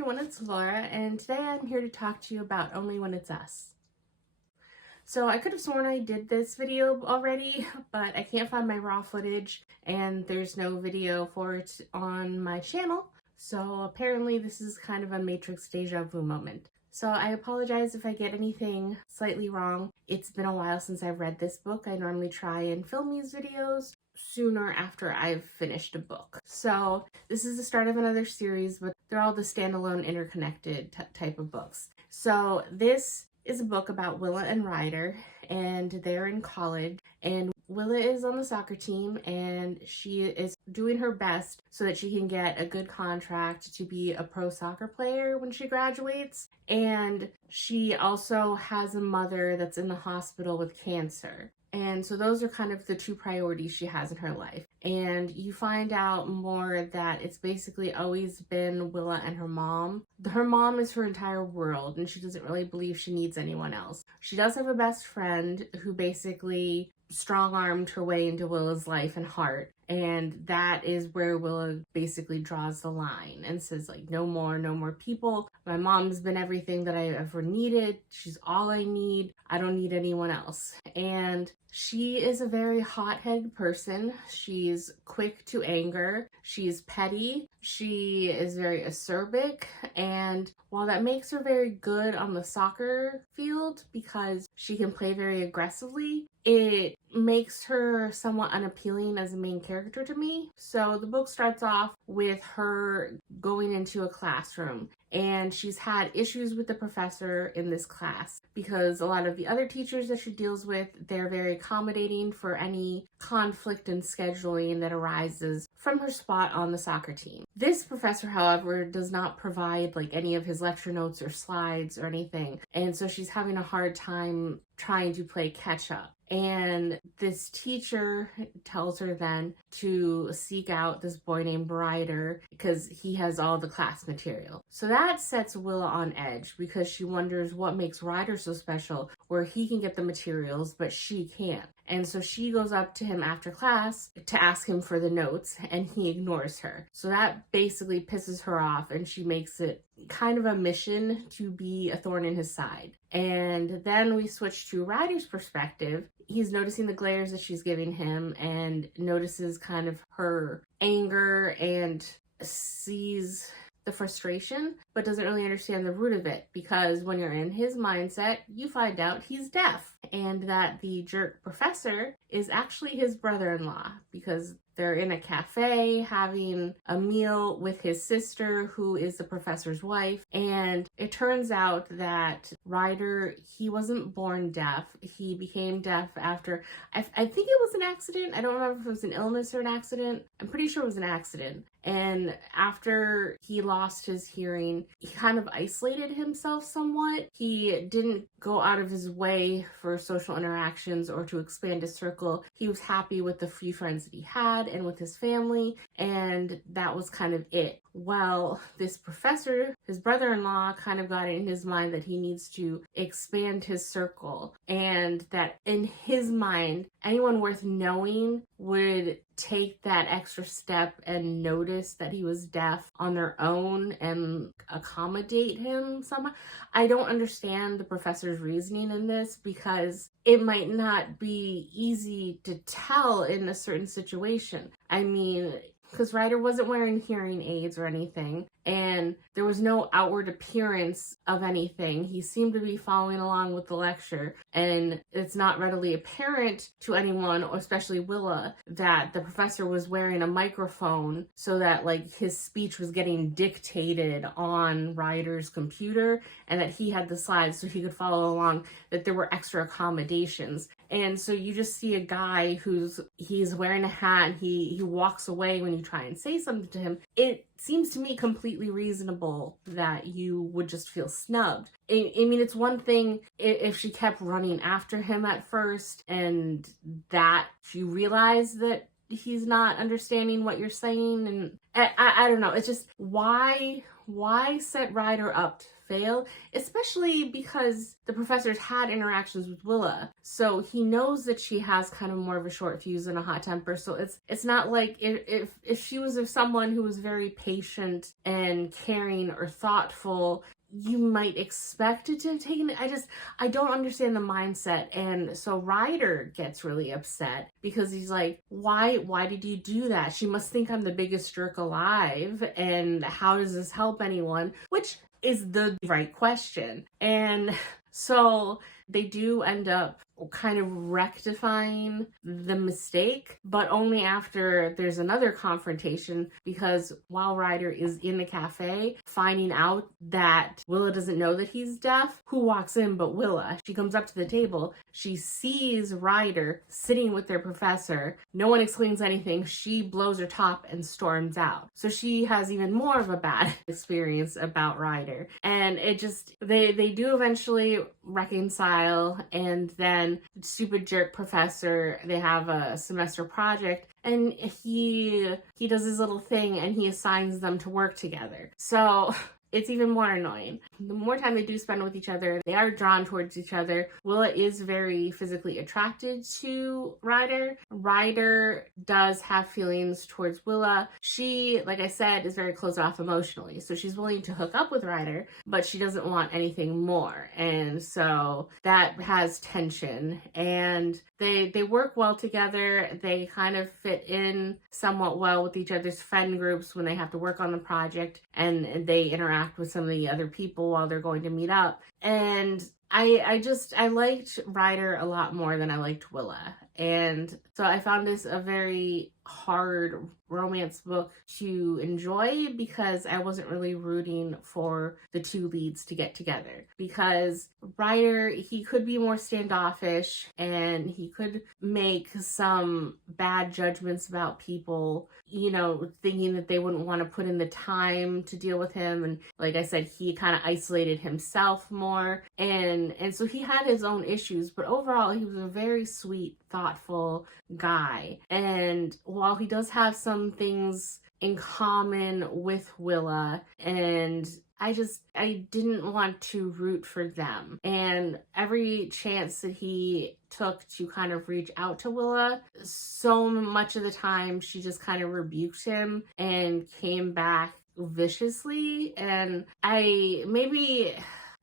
everyone, it's Laura, and today I'm here to talk to you about Only When It's Us. So I could have sworn I did this video already, but I can't find my raw footage, and there's no video for it on my channel, so apparently this is kind of a Matrix deja vu moment. So I apologize if I get anything slightly wrong. It's been a while since I've read this book. I normally try and film these videos sooner after I've finished a book. So this is the start of another series, but they're all the standalone interconnected type of books. So this is a book about Willa and Ryder, and they're in college, and Willa is on the soccer team, and she is doing her best so that she can get a good contract to be a pro soccer player when she graduates. And she also has a mother that's in the hospital with cancer. And so those are kind of the two priorities she has in her life. And you find out more that it's basically always been Willa and her mom. Her mom is her entire world, and she doesn't really believe she needs anyone else. She does have a best friend who basically strong-armed her way into Willa's life and heart. And that is where Willa basically draws the line and says, like, no more people. My mom's been everything that I ever needed. She's all I need. I don't need anyone else. And she is a very hot-headed person. She's quick to anger. She's petty. She is very acerbic. And while that makes her very good on the soccer field because she can play very aggressively, it makes her somewhat unappealing as a main character to me. So the book starts off with her going into a classroom, and she's had issues with the professor in this class because a lot of the other teachers that she deals with, they're very accommodating for any conflict and scheduling that arises from her spot on the soccer team. This professor, however, does not provide like any of his lecture notes or slides or anything, and so she's having a hard time trying to play catch up. And this teacher tells her then to seek out this boy named Ryder because he has all the class material. So that sets Willa on edge because she wonders what makes Ryder so special where he can get the materials but she can't. And so she goes up to him after class to ask him for the notes, and he ignores her. So that basically pisses her off, and she makes it kind of a mission to be a thorn in his side. And then we switch to Ryder's perspective. He's noticing the glares that she's giving him and notices kind of her anger and sees the frustration, but doesn't really understand the root of it, because when you're in his mindset, you find out he's deaf and that the jerk professor is actually his brother-in-law, because they're in a cafe having a meal with his sister, who is the professor's wife. And it turns out that Ryder, he wasn't born deaf. He became deaf after, I think it was an accident. I don't remember if it was an illness or an accident. I'm pretty sure it was an accident. And after he lost his hearing, he kind of isolated himself somewhat. He didn't go out of his way for social interactions or to expand his circle. He was happy with the few friends that he had and with his family, and that was kind of it. Well, this professor, his brother-in-law, kind of got it in his mind that he needs to expand his circle, and that in his mind, anyone worth knowing would take that extra step and notice that he was deaf on their own and accommodate him somehow. I don't understand the professor's reasoning in this, because it might not be easy to tell in a certain situation. I mean, because Ryder wasn't wearing hearing aids or anything, and there was no outward appearance of anything. He seemed to be following along with the lecture, and it's not readily apparent to anyone, or especially Willa, that the professor was wearing a microphone so that like his speech was getting dictated on Ryder's computer, and that he had the slides so he could follow along, that there were extra accommodations. And so you just see a guy he's wearing a hat, he walks away when you try and say something to him. It seems to me completely reasonable that you would just feel snubbed. I mean, it's one thing if she kept running after him at first and that you realize that he's not understanding what you're saying, and I don't know. It's just why set Ryder up to fail, especially because the professor's had interactions with Willa, so he knows that she has kind of more of a short fuse and a hot temper. So it's not like if she was someone who was very patient and caring or thoughtful, you might expect it to have taken it. I don't understand the mindset. And so Ryder gets really upset because he's like, why did you do that? She must think I'm the biggest jerk alive, and how does this help anyone? Which is the right question. And so they do end up kind of rectifying the mistake, but only after there's another confrontation, because while Ryder is in the cafe finding out that Willa doesn't know that he's deaf, who walks in but Willa? She comes up to the table, she sees Ryder sitting with their professor, no one explains anything, she blows her top and storms out. So she has even more of a bad experience about Ryder, and it just, they do eventually reconcile. And then the stupid jerk professor, they have a semester project, and he does his little thing and he assigns them to work together. So it's even more annoying. The more time they do spend with each other, they are drawn towards each other. Willa is very physically attracted to Ryder. Ryder does have feelings towards Willa. She, like I said, is very closed off emotionally. So she's willing to hook up with Ryder, but she doesn't want anything more. And so that has tension. And they work well together. They kind of fit in somewhat well with each other's friend groups when they have to work on the project, and they interact with some of the other people while they're going to meet up. And I liked Ryder a lot more than I liked Willa. And so I found this a very hard romance book to enjoy because I wasn't really rooting for the two leads to get together. Because Ryder, he could be more standoffish and he could make some bad judgments about people, you know, thinking that they wouldn't want to put in the time to deal with him. And like I said, he kind of isolated himself more. And so he had his own issues, but overall he was a very sweet, thoughtful guy. And while he does have some things in common with Willa, and I didn't want to root for them. And every chance that he took to kind of reach out to Willa, so much of the time she just kind of rebuked him and came back viciously. And maybe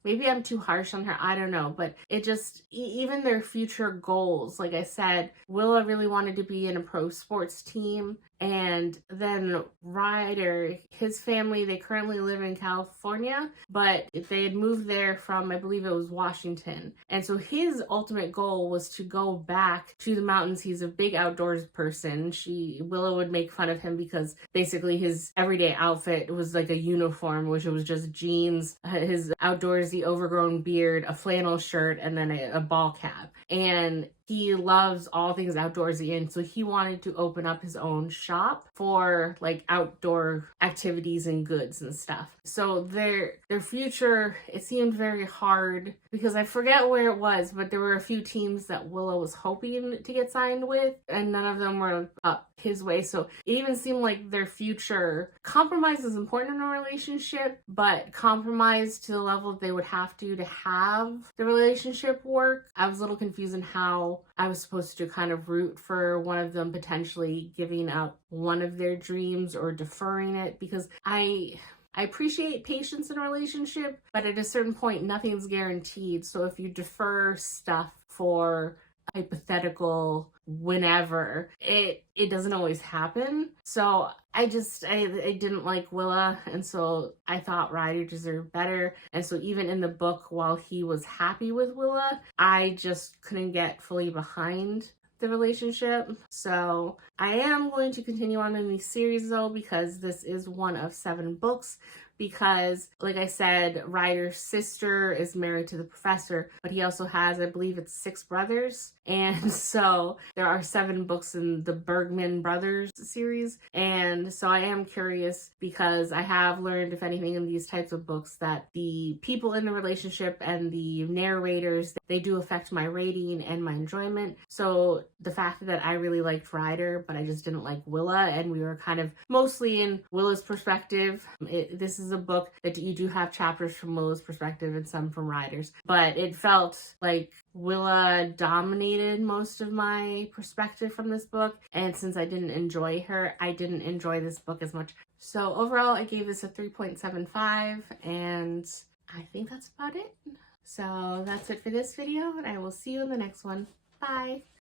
I'm too harsh on her, I don't know, but it just, even their future goals, like I said, Willa really wanted to be in a pro sports team, and then Ryder, his family, they currently live in California, but they had moved there from, I believe it was Washington, and so his ultimate goal was to go back to the mountains. He's a big outdoors person. Willa would make fun of him because basically his everyday outfit was like a uniform, which was just jeans, his outdoorsy overgrown beard, a flannel shirt, and then a ball cap. And he loves all things outdoorsy, and so he wanted to open up his own shop for like outdoor activities and goods and stuff. So their future, it seemed very hard because I forget where it was, but there were a few teams that Willa was hoping to get signed with, and none of them were up his way. So it even seemed like their future, compromise is important in a relationship, but compromise to the level that they would have to have the relationship work. I was a little confused in how I was supposed to kind of root for one of them potentially giving up one of their dreams or deferring it, because I appreciate patience in a relationship, but at a certain point, nothing's guaranteed. So if you defer stuff for hypothetical whenever, it doesn't always happen. So I didn't like Willa, and so I thought Ryder deserved better. And so even in the book, while he was happy with Willa, I just couldn't get fully behind the relationship. So I am going to continue on in the series though, because this is one of 7 books. because, like I said, Ryder's sister is married to the professor, but he also has, I believe it's 6 brothers. And so there are 7 books in the Bergman Brothers series. And so I am curious because I have learned, if anything, in these types of books that the people in the relationship and the narrators, they do affect my rating and my enjoyment. So the fact that I really liked Ryder, but I just didn't like Willa, and we were kind of mostly in Willa's perspective. This is a book that you do have chapters from Willa's perspective and some from Ryder's, but it felt like Willa dominated most of my perspective from this book, and since I didn't enjoy her, I didn't enjoy this book as much. So overall, I gave this a 3.75, and I think that's about it. So that's it for this video, and I will see you in the next one. Bye!